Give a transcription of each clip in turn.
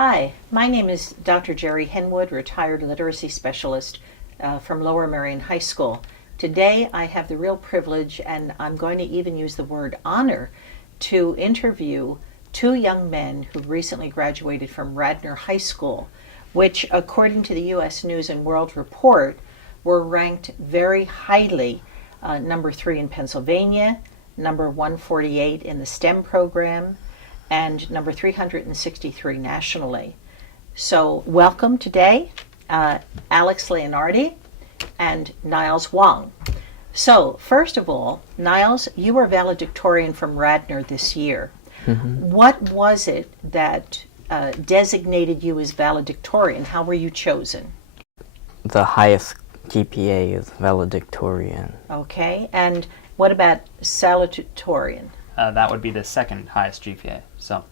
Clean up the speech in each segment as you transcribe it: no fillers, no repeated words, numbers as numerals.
Hi, my name is Dr. Gerry Henwood, retired literacy specialist from Lower Merion High School. Today I have the real privilege, and I'm going to even use the word honor, to interview two young men who recently graduated from Radnor High School, which, according to the U.S. News and World Report, were ranked very highly, number 3 in Pennsylvania, number 148 in the STEM program, and number 363 nationally. So welcome today, Alex Leonardi and Niles Huang. So first of all, Niles, you were valedictorian from Radnor this year. What was it that designated you as valedictorian? How were you chosen? The highest GPA is valedictorian. Okay, and what about salutatorian? That would be the second highest GPA, so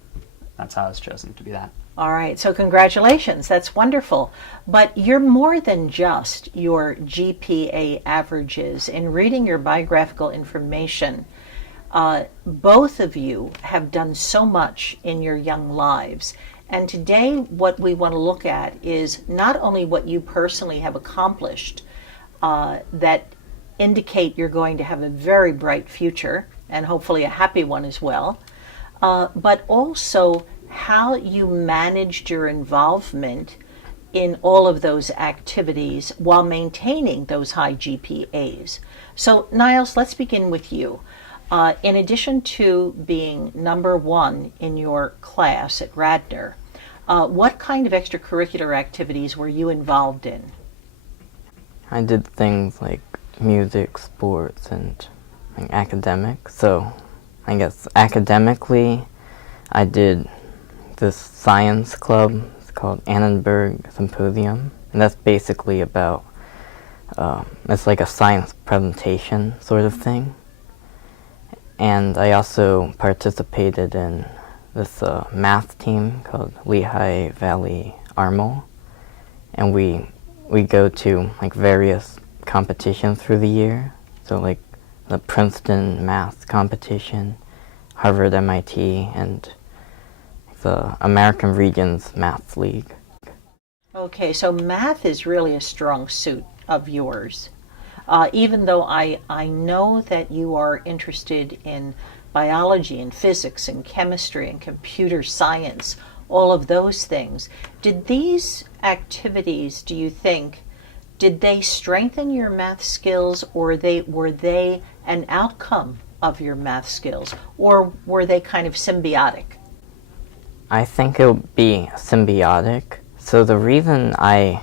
that's how I was chosen to be that. All right, so congratulations. That's wonderful. But you're more than just your GPA averages. In reading your biographical information, both of you have done so much in your young lives. And today what we want to look at is not only what you personally have accomplished that indicate you're going to have a very bright future, and hopefully a happy one as well, but also how you managed your involvement in all of those activities while maintaining those high GPAs. So Niles, let's begin with you. In addition to being number 1 in your class at Radnor, what kind of extracurricular activities were you involved in? I did things like music, sports, and academic. So I guess academically I did this science club. It's called Annenberg Symposium, and that's basically about it's like a science presentation sort of thing. And I also participated in this math team called Lehigh Valley Armo, and we go to like various competitions through the year. So like the Princeton math competition, Harvard, MIT, and the American Regions Math League. Okay, so math is really a strong suit of yours. Even though I know that you are interested in biology and physics and chemistry and computer science, all of those things, did these activities, do you think, did they strengthen your math skills, or were they an outcome of your math skills, or were they kind of symbiotic? I think it would be symbiotic. So the reason when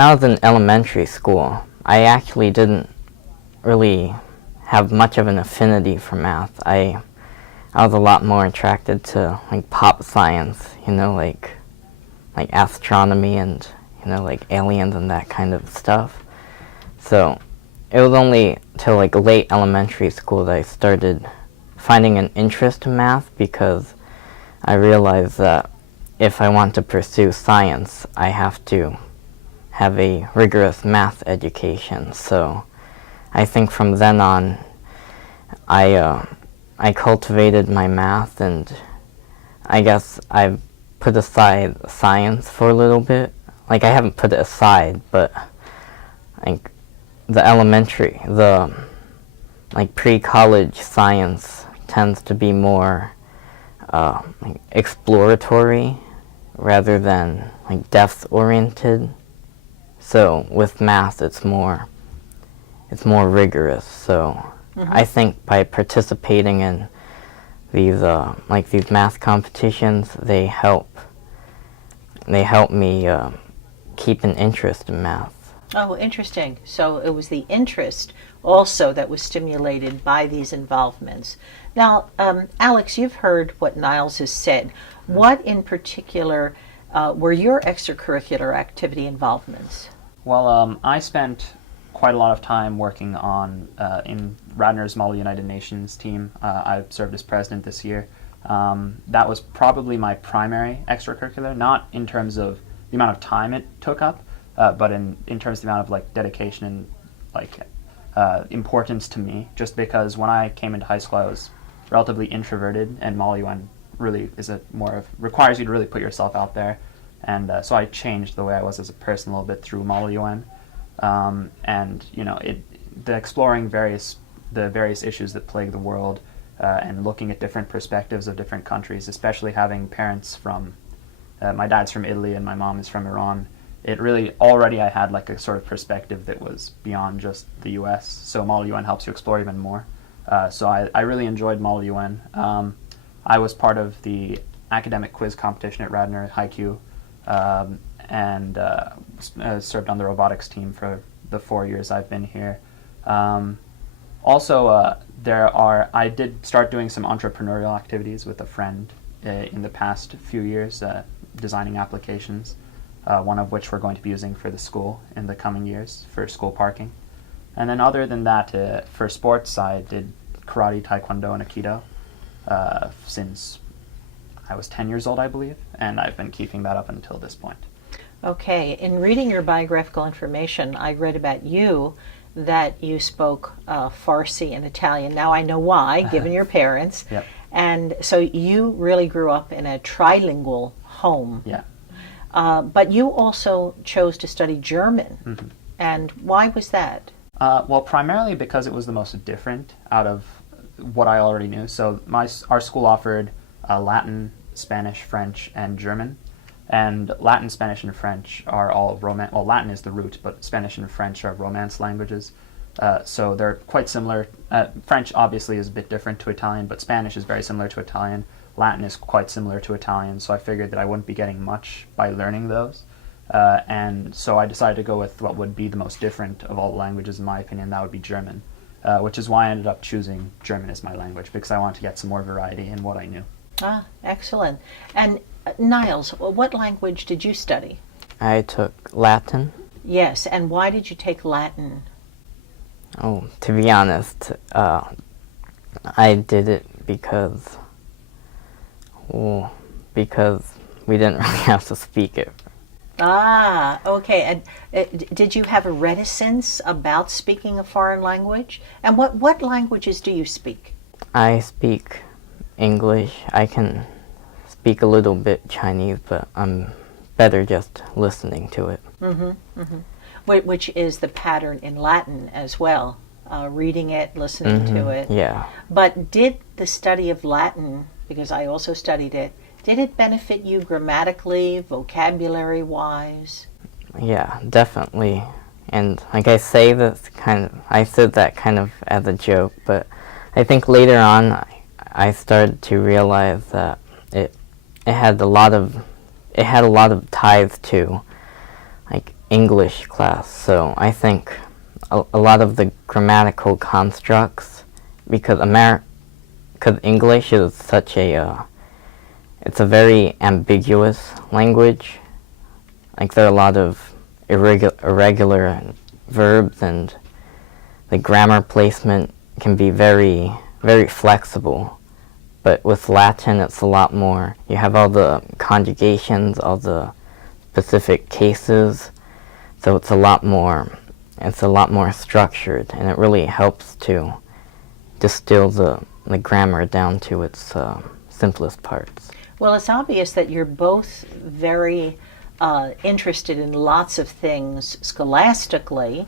I was in elementary school, I actually didn't really have much of an affinity for math. I was a lot more attracted to like pop science, like astronomy and like aliens and that kind of stuff. So it was only till like late elementary school that I started finding an interest in math, because I realized that if I want to pursue science, I have to have a rigorous math education. So I think from then on, I cultivated my math, and I guess I've put aside science for a little bit. Like, I haven't put it aside, but like the pre-college science tends to be more exploratory rather than like depth-oriented. So with math, it's more rigorous. So I think by participating in these these math competitions, they help me keep an interest in math. Oh, interesting. So it was the interest also that was stimulated by these involvements. Now, Alex, you've heard what Niles has said. What in particular were your extracurricular activity involvements? Well, I spent quite a lot of time working on in Radnor's Model United Nations team. I served as president this year. That was probably my primary extracurricular, not in terms of the amount of time it took up, but in terms of the amount of like dedication and importance to me. Just because when I came into high school, I was relatively introverted, and Molly, when really is a more of requires you to really put yourself out there, and so I changed the way I was as a person a little bit through Model UN, and the exploring the various issues that plague the world, and looking at different perspectives of different countries, especially having parents from my dad's from Italy and my mom is from Iran. It really, already I had like a sort of perspective that was beyond just the US, so Model UN helps you explore even more. So I really enjoyed Model UN. I was part of the academic quiz competition at Radnor, Haiku, and served on the robotics team for the 4 years I've been here. Also, I did start doing some entrepreneurial activities with a friend in the past few years, designing applications, one of which we're going to be using for the school in the coming years for school parking. And then other than that, for sports, I did karate, taekwondo, and aikido since I was 10 years old, I believe, and I've been keeping that up until this point. Okay, in reading your biographical information, I read about you that you spoke Farsi and Italian. Now I know why, given your parents. Yep. And so you really grew up in a trilingual home. Yeah. But you also chose to study German. Mm-hmm. And why was that? Well, primarily because it was the most different out of what I already knew. So our school offered Latin, Spanish, French, and German. And Latin, Spanish, and French are all Romance. Well, Latin is the root, but Spanish and French are Romance languages. So they're quite similar. French obviously is a bit different to Italian, but Spanish is very similar to Italian. Latin is quite similar to Italian, so I figured that I wouldn't be getting much by learning those. And so I decided to go with what would be the most different of all the languages, in my opinion. That would be German, which is why I ended up choosing German as my language, because I wanted to get some more variety in what I knew. Ah, excellent. And Niles, what language did you study? I took Latin. Yes, and why did you take Latin? Oh, to be honest, I did it because we didn't really have to speak it. Ah, okay. And did you have a reticence about speaking a foreign language? And what languages do you speak? I speak English. I can speak a little bit Chinese, but I'm better just listening to it. Mm-hmm, mm-hmm. Which is the pattern in Latin as well, reading it, listening to it. Yeah. But did the study of Latin, because I also studied it, did it benefit you grammatically, vocabulary-wise? Yeah, definitely. And like I said that kind of as a joke, but I think later on I started to realize that it had a lot of ties to like English class. So I think a lot of the grammatical constructs, because English is such it's a very ambiguous language. Like there are a lot of irregular verbs, and the grammar placement can be very, very flexible. But with Latin, it's a lot more. You have all the conjugations, all the specific cases, so it's a lot more structured, and it really helps to distill the grammar down to its simplest parts. Well, it's obvious that you're both very interested in lots of things scholastically.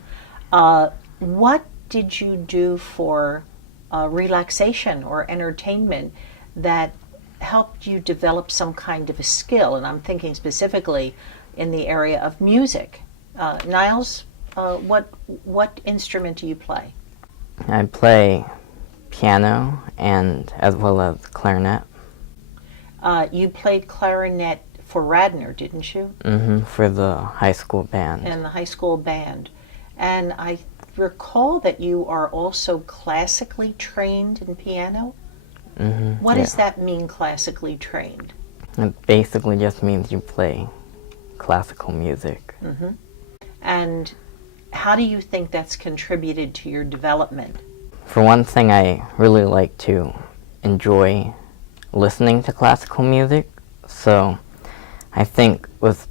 What did you do for relaxation or entertainment that helped you develop some kind of a skill? And I'm thinking specifically in the area of music. Niles, what instrument do you play? I play piano and as well as clarinet. You played clarinet for Radnor, didn't you? Mm-hmm, for the high school band. And the high school band. And I recall that you are also classically trained in piano. Mm-hmm, What does that mean, classically trained? It basically just means you play classical music. Mm-hmm. And how do you think that's contributed to your development? For one thing, I really like to enjoy listening to classical music, so I think with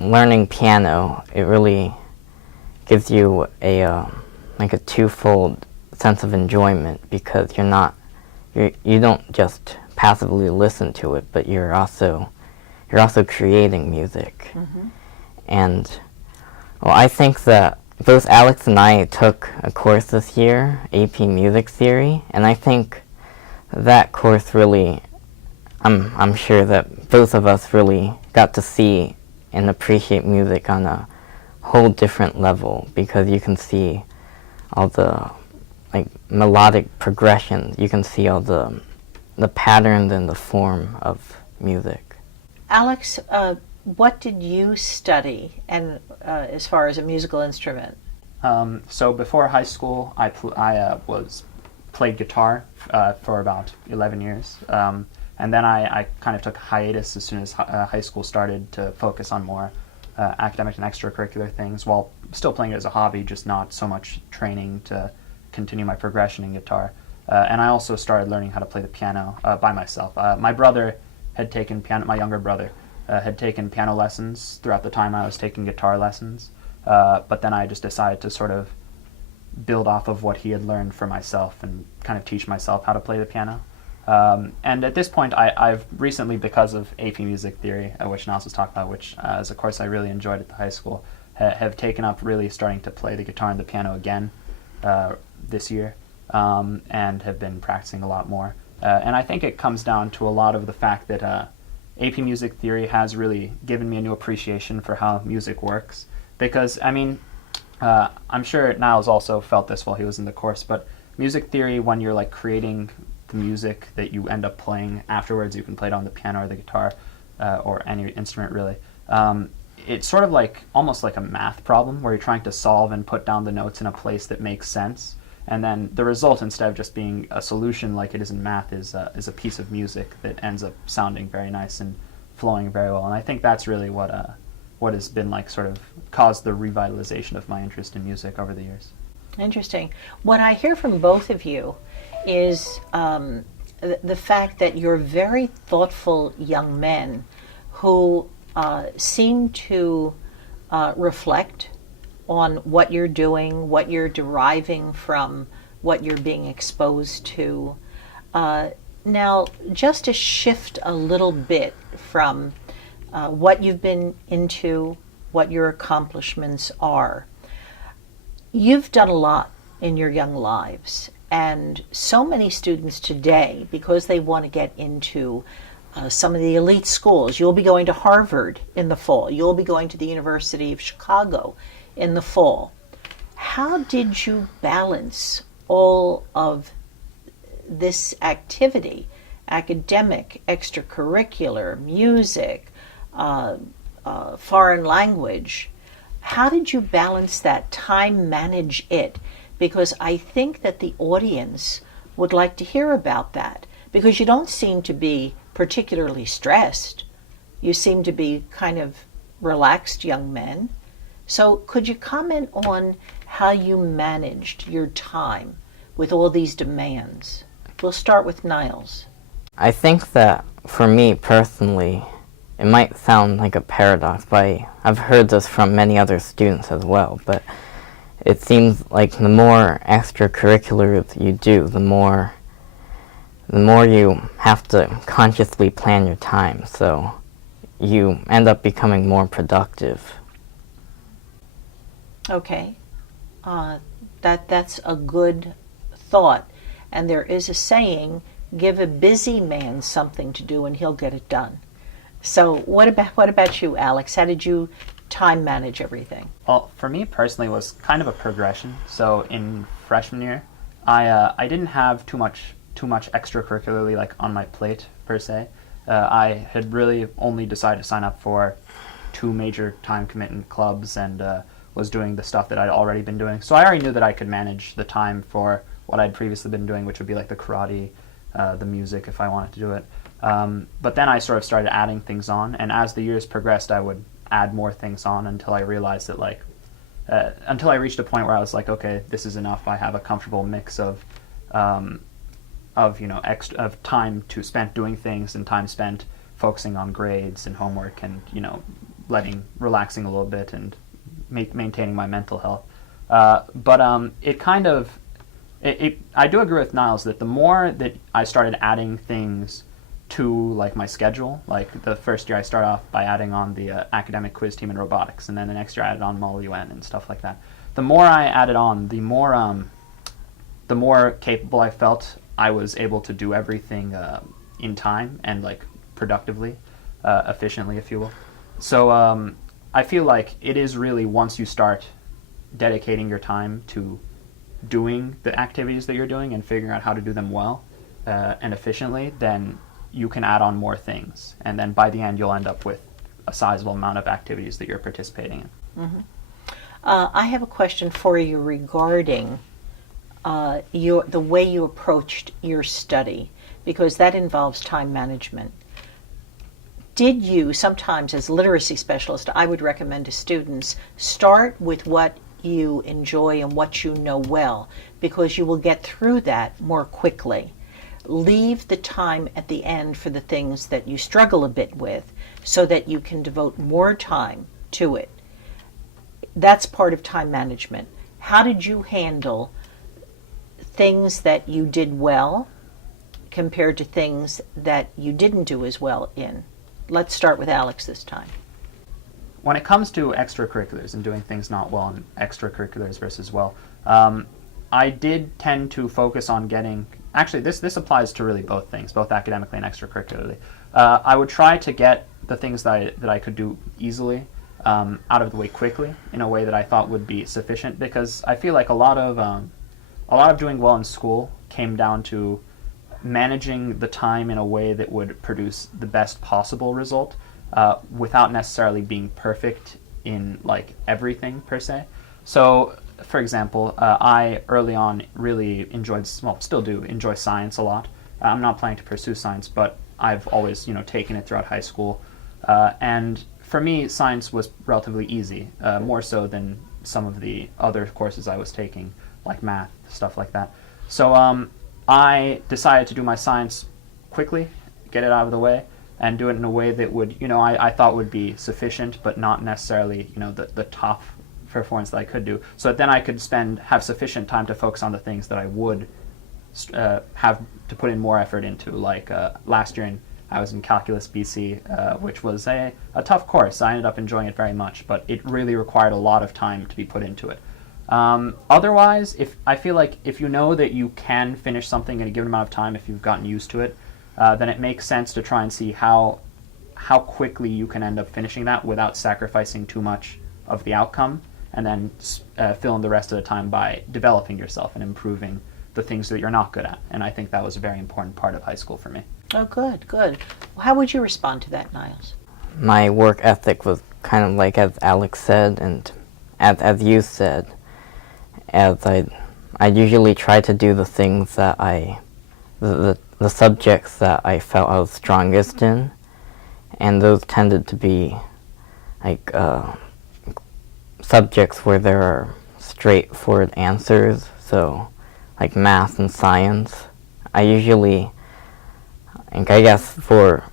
learning piano, it really gives you a twofold sense of enjoyment, because you don't just passively listen to it, but you're also creating music. And well, I think that both Alex and I took a course this year, AP Music Theory, and I think that course really, I'm sure that both of us really got to see and appreciate music on a whole different level, because you can see all the like melodic progressions, you can see all the patterns and the form of music. Alex, what did you study, and as far as a musical instrument? So before high school, I played guitar for about 11 years. And then I kind of took a hiatus as soon as high school started to focus on more academic and extracurricular things, while still playing it as a hobby, just not so much training to continue my progression in guitar. And I also started learning how to play the piano by myself. My brother had taken piano, my younger brother had taken piano lessons throughout the time I was taking guitar lessons. But then I just decided to sort of build off of what he had learned for myself and kind of teach myself how to play the piano. And at this point, I've recently, because of AP Music Theory, which Niles was talking about, which is a course I really enjoyed at the high school, have taken up really starting to play the guitar and the piano again this year, and have been practicing a lot more. And I think it comes down to a lot of the fact that AP Music Theory has really given me a new appreciation for how music works. Because, I mean, I'm sure Niles also felt this while he was in the course, but music theory, when you're like creating the music that you end up playing afterwards, you can play it on the piano or the guitar, or any instrument really. It's sort of like, almost like a math problem where you're trying to solve and put down the notes in a place that makes sense. And then the result, instead of just being a solution like it is in math, is a piece of music that ends up sounding very nice and flowing very well. And I think that's really what has been like sort of caused the revitalization of my interest in music over the years. Interesting. What I hear from both of you is the fact that you're very thoughtful young men who seem to reflect on what you're doing, what you're deriving from what you're being exposed to. Now, just to shift a little bit from what you've been into, what your accomplishments are. You've done a lot in your young lives, and so many students today, because they want to get into some of the elite schools, you'll be going to Harvard in the fall, you'll be going to the University of Chicago in the fall. How did you balance all of this activity, academic, extracurricular, music, foreign language? How did you balance that, time manage it? Because I think that the audience would like to hear about that, because you don't seem to be particularly stressed. You seem to be kind of relaxed young men. So could you comment on how you managed your time with all these demands? We'll start with Niles. I think that for me personally, it might sound like a paradox, but I've heard this from many other students as well, but it seems like the more extracurriculars you do, the more you have to consciously plan your time, so you end up becoming more productive. Okay, that's a good thought, and there is a saying, give a busy man something to do and he'll get it done. So what about you, Alex? How did you time manage everything? Well, for me personally, it was kind of a progression. So in freshman year, I didn't have too much extracurricularly like on my plate per se. I had really only decided to sign up for 2 major time commitment clubs and was doing the stuff that I'd already been doing. So I already knew that I could manage the time for what I'd previously been doing, which would be like the karate, the music if I wanted to do it. But then I sort of started adding things on, and as the years progressed, I would add more things on until I realized that until I reached a point where I was like, okay, this is enough. I have a comfortable mix of time to spent doing things and time spent focusing on grades and homework and relaxing a little bit and maintaining my mental health. But I do agree with Niles that the more that I started adding things to like my schedule. Like the first year I started off by adding on the academic quiz team in robotics, and then the next year I added on Model UN and stuff like that. The more I added on, the more capable I felt I was able to do everything in time and like productively, efficiently, if you will. So I feel like it is really, once you start dedicating your time to doing the activities that you're doing and figuring out how to do them well and efficiently, then you can add on more things. And then by the end, you'll end up with a sizable amount of activities that you're participating in. Mm-hmm. I have a question for you regarding the way you approached your study, because that involves time management. Did you, sometimes as literacy specialist, I would recommend to students, start with what you enjoy and what you know well, because you will get through that more quickly. Leave the time at the end for the things that you struggle a bit with, so that you can devote more time to it. That's part of time management. How did you handle things that you did well compared to things that you didn't do as well in? Let's start with Alex this time. When it comes to extracurriculars and doing things not well in extracurriculars versus well, I did tend to focus on getting, actually this applies to really both things, both academically and extracurricularly. I would try to get the things that I could do easily out of the way quickly, in a way that I thought would be sufficient, because I feel like a lot of doing well in school came down to managing the time in a way that would produce the best possible result, without necessarily being perfect in like everything per se. So, for example, I early on really enjoyed, well, still do enjoy science a lot. I'm not planning to pursue science, but I've always, taken it throughout high school, and for me, science was relatively easy, more so than some of the other courses I was taking, like math, stuff like that. So I decided to do my science quickly, get it out of the way, and do it in a way that would, I thought would be sufficient, but not necessarily, the top performance that I could do. So that then I could have sufficient time to focus on the things that I would have to put in more effort into. Like last year I was in Calculus BC, which was a tough course. I ended up enjoying it very much, but it really required a lot of time to be put into it. Otherwise, I feel like if you know that you can finish something in a given amount of time, if you've gotten used to it, then it makes sense to try and see how quickly you can end up finishing that without sacrificing too much of the outcome, and then fill in the rest of the time by developing yourself and improving the things that you're not good at. And I think that was a very important part of high school for me. Oh, good. How would you respond to that, Niles? My work ethic was kind of like as Alex said, and as you said, as I usually try to do the things that the subjects that I felt I was strongest in, and those tended to be like subjects where there are straightforward answers, so like math and science. I usually, I guess for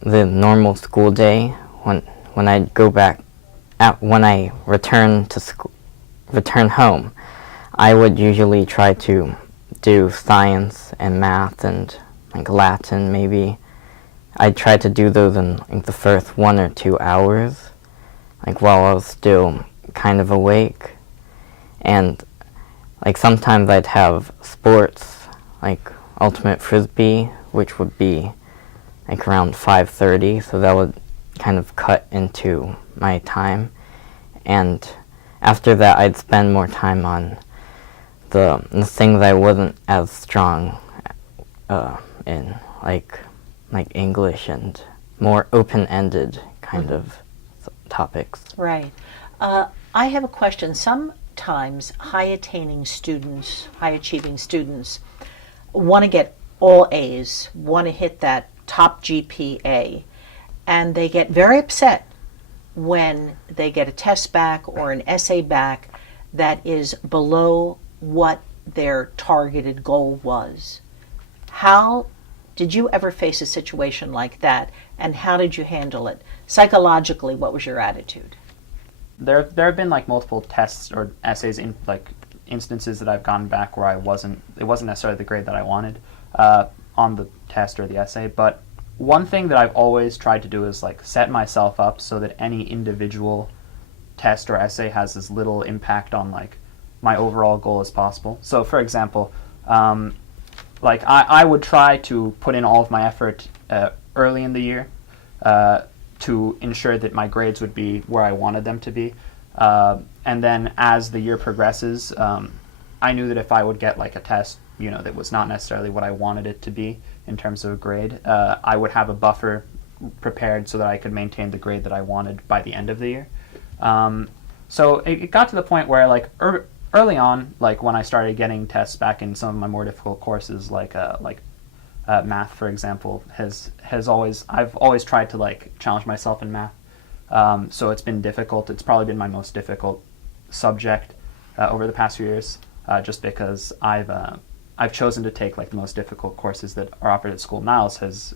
the normal school day, when I go back, when I return home, I would usually try to do science and math and like Latin maybe. I'd try to do those in like the first 1 or 2 hours, like while I was still kind of awake. And like sometimes I'd have sports like ultimate frisbee, which would be like around 5:30, so that would kind of cut into my time. And after that, I'd spend more time on the things I wasn't as strong in, like English and more open-ended kind of topics. Right. I have a question. Sometimes high-achieving students want to get all A's, want to hit that top GPA, and they get very upset when they get a test back or an essay back that is below what their targeted goal was. How did you ever face a situation like that, and how did you handle it? Psychologically, what was your attitude? There have been like multiple tests or essays in like instances that I've gone back where it wasn't necessarily the grade that I wanted on the test or the essay, but one thing that I've always tried to do is like set myself up so that any individual test or essay has as little impact on like my overall goal as possible. So for example, like I would try to put in all of my effort early in the year to ensure that my grades would be where I wanted them to be. And then as the year progresses, I knew that if I would get like a test, you know, that was not necessarily what I wanted it to be in terms of a grade, I would have a buffer prepared so that I could maintain the grade that I wanted by the end of the year. So it got to the point where like early on, like when I started getting tests back in some of my more difficult courses, like math, for example, I've always tried to like challenge myself in math. So it's been difficult. It's probably been my most difficult subject over the past few years, just because I've chosen to take like the most difficult courses that are offered at school. Niles has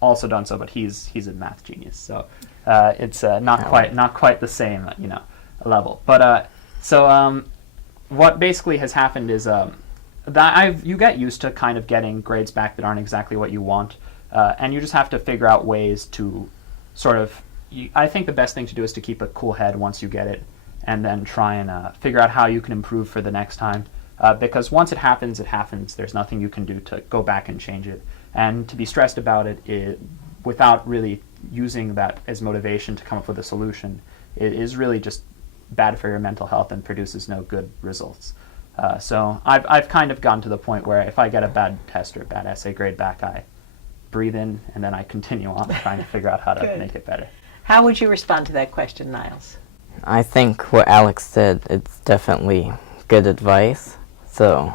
also done so, but he's a math genius, so it's not quite the same level. But what basically has happened is that you get used to kind of getting grades back that aren't exactly what you want, and you just have to figure out ways to sort of. I think the best thing to do is to keep a cool head once you get it, and then try and figure out how you can improve for the next time. Because once it happens, it happens. There's nothing you can do to go back and change it. And to be stressed about it without really using that as motivation to come up with a solution, it is really just bad for your mental health and produces no good results. So I've kind of gotten to the point where if I get a bad test or a bad essay grade back, I breathe in and then I continue on trying to figure out how to make it better. How would you respond to that question, Niles? I think what Alex said, it's definitely good advice. So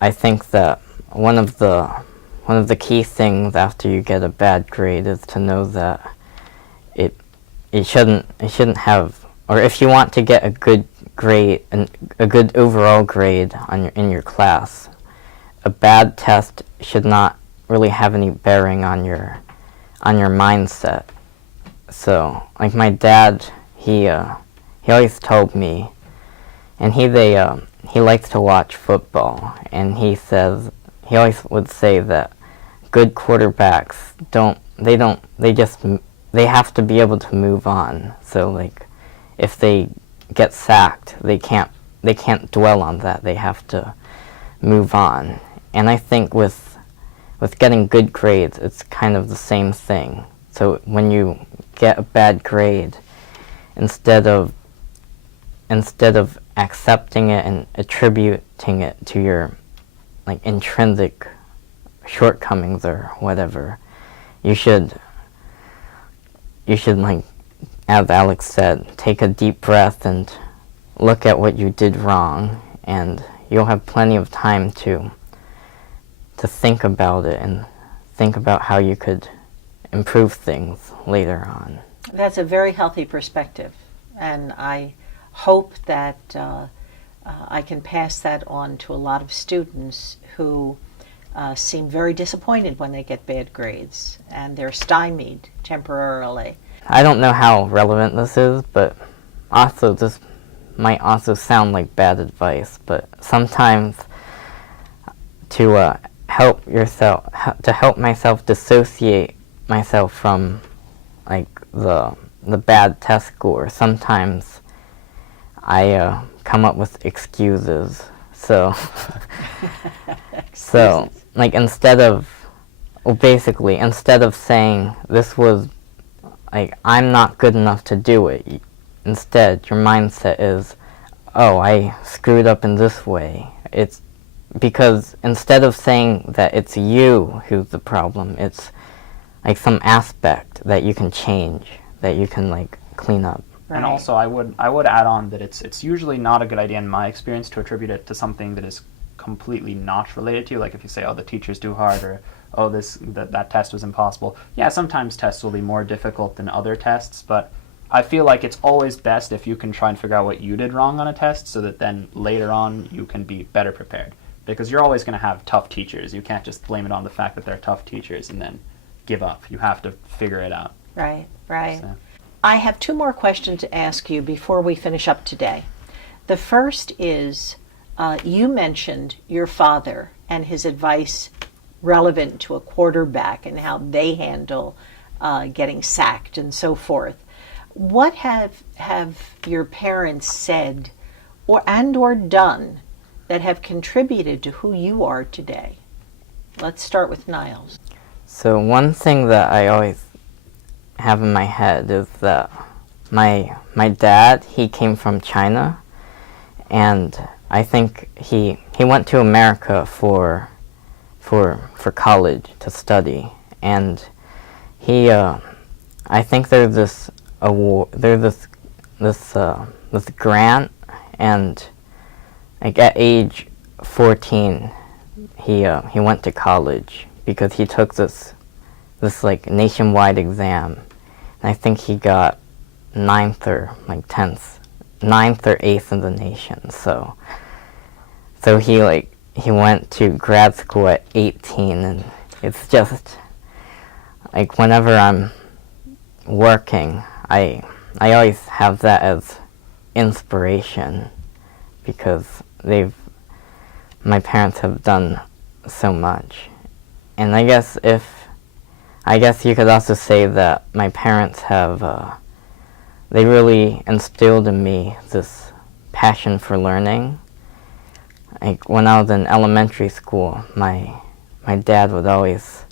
I think that one of the key things after you get a bad grade is to know that it shouldn't have, or if you want to get a good grade and a good overall grade in your class, a bad test should not really have any bearing on your mindset. So like my dad, he always told me, and he likes to watch football, and he always would say that good quarterbacks they have to be able to move on. So like if they get sacked, they can't dwell on that. They have to move on. And I think with getting good grades, it's kind of the same thing. So when you get a bad grade, instead of accepting it and attributing it to your like intrinsic shortcomings or whatever, you should like, as Alex said, take a deep breath and look at what you did wrong, and you'll have plenty of time to think about it and think about how you could improve things later on. That's a very healthy perspective, and I hope that I can pass that on to a lot of students who seem very disappointed when they get bad grades, and they're stymied temporarily. I don't know how relevant this is, but also this might also sound like bad advice, but sometimes to help myself dissociate myself from like the bad test score, sometimes I come up with excuses. So so like instead of saying this was like I'm not good enough to do it, instead your mindset is, oh, I screwed up in this way. It's because instead of saying that it's you who's the problem, it's like some aspect that you can change, that you can like clean up. Right. And also I would add on that it's usually not a good idea in my experience to attribute it to something that is completely not related to you. Like if you say, oh, the teacher's too hard, or oh, that test was impossible. Yeah, sometimes tests will be more difficult than other tests, but I feel like it's always best if you can try and figure out what you did wrong on a test, so that then later on you can be better prepared. Because you're always going to have tough teachers. You can't just blame it on the fact that they're tough teachers and then give up. You have to figure it out. Right, right. So. I have two more questions to ask you before we finish up today. The first is, you mentioned your father and his advice relevant to a quarterback and how they handle getting sacked and so forth. What have your parents said or done that have contributed to who you are today? Let's start with Niles. So one thing that I always have in my head is that my dad, he came from China, and I think he went to America for college to study, and he I think there's this award, there's this grant, and like at age 14 he went to college because he took this like nationwide exam, and I think he got 9th or 8th in the nation. So he went to grad school at 18, and it's just like whenever I'm working, I always have that as inspiration because my parents have done so much. And I guess you could also say that my parents have they really instilled in me this passion for learning. Like when I was in elementary school, my dad would always,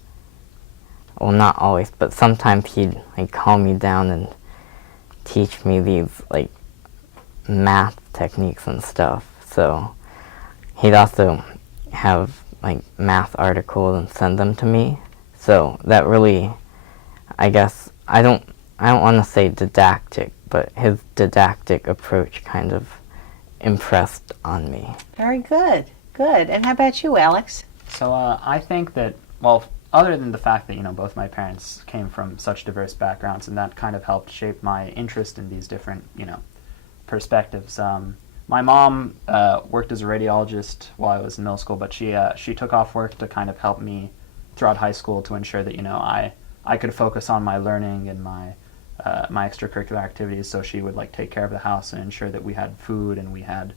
well, not always, but sometimes he'd like calm me down and teach me these like math techniques and stuff. So he'd also have like math articles and send them to me. So that really, I guess, I don't want to say didactic, but his didactic approach kind of impressed on me. Very good. Good. And how about you, Alex? So I think that, well, other than the fact that, both my parents came from such diverse backgrounds, and that kind of helped shape my interest in these different, perspectives. My mom worked as a radiologist while I was in middle school, but she took off work to kind of help me throughout high school to ensure that, I could focus on my learning and my extracurricular activities. So she would like take care of the house and ensure that we had food and we had,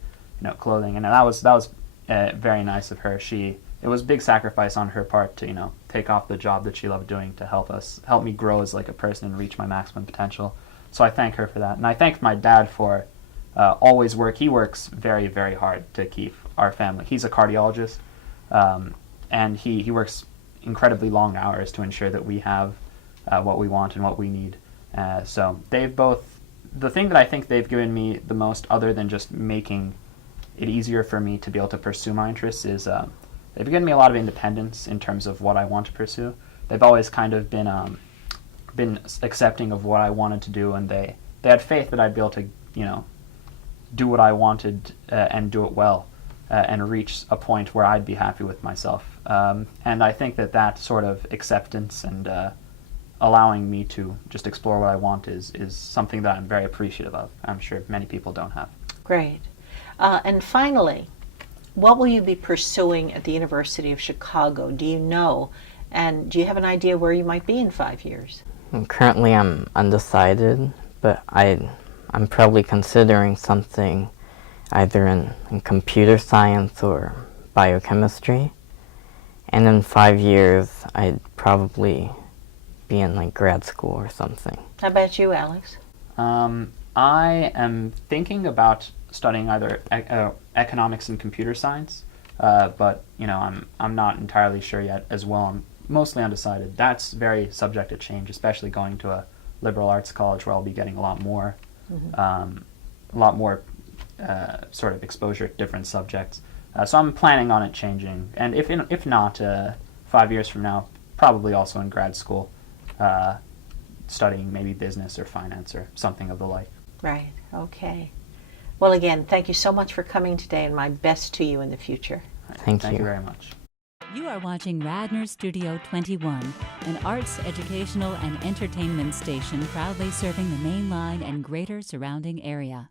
clothing, and that was very nice of her. It was a big sacrifice on her part to, take off the job that she loved doing to help me grow as like a person and reach my maximum potential. So I thank her for that. And I thank my dad for always he works very, very hard to keep our family. He's a cardiologist, and he works incredibly long hours to ensure that we have what we want and what we need. So the thing that I think they've given me the most, other than just making it easier for me to be able to pursue my interests, is they've given me a lot of independence in terms of what I want to pursue. They've always kind of been accepting of what I wanted to do, and they had faith that I'd be able to, do what I wanted and do it well, and reach a point where I'd be happy with myself. And I think that sort of acceptance and allowing me to just explore what I want is something that I'm very appreciative of. I'm sure many people don't have. Great. And finally, what will you be pursuing at the University of Chicago? Do you know? And do you have an idea where you might be in 5 years? Currently I'm undecided, but I'm probably considering something either in computer science or biochemistry. And in 5 years, I'd probably be in like grad school or something. How about you, Alex? I am thinking about studying either economics and computer science, but I'm not entirely sure yet as well. I'm mostly undecided. That's very subject to change, especially going to a liberal arts college where I'll be getting a lot more sort of exposure to different subjects. So I'm planning on it changing, and if not, 5 years from now, probably also in grad school, studying maybe business or finance or something of the like. Right. Okay. Well, again, thank you so much for coming today, and my best to you in the future. Thank you you very much. You are watching Radnor Studio 21, an arts, educational, and entertainment station proudly serving the main line and greater surrounding area.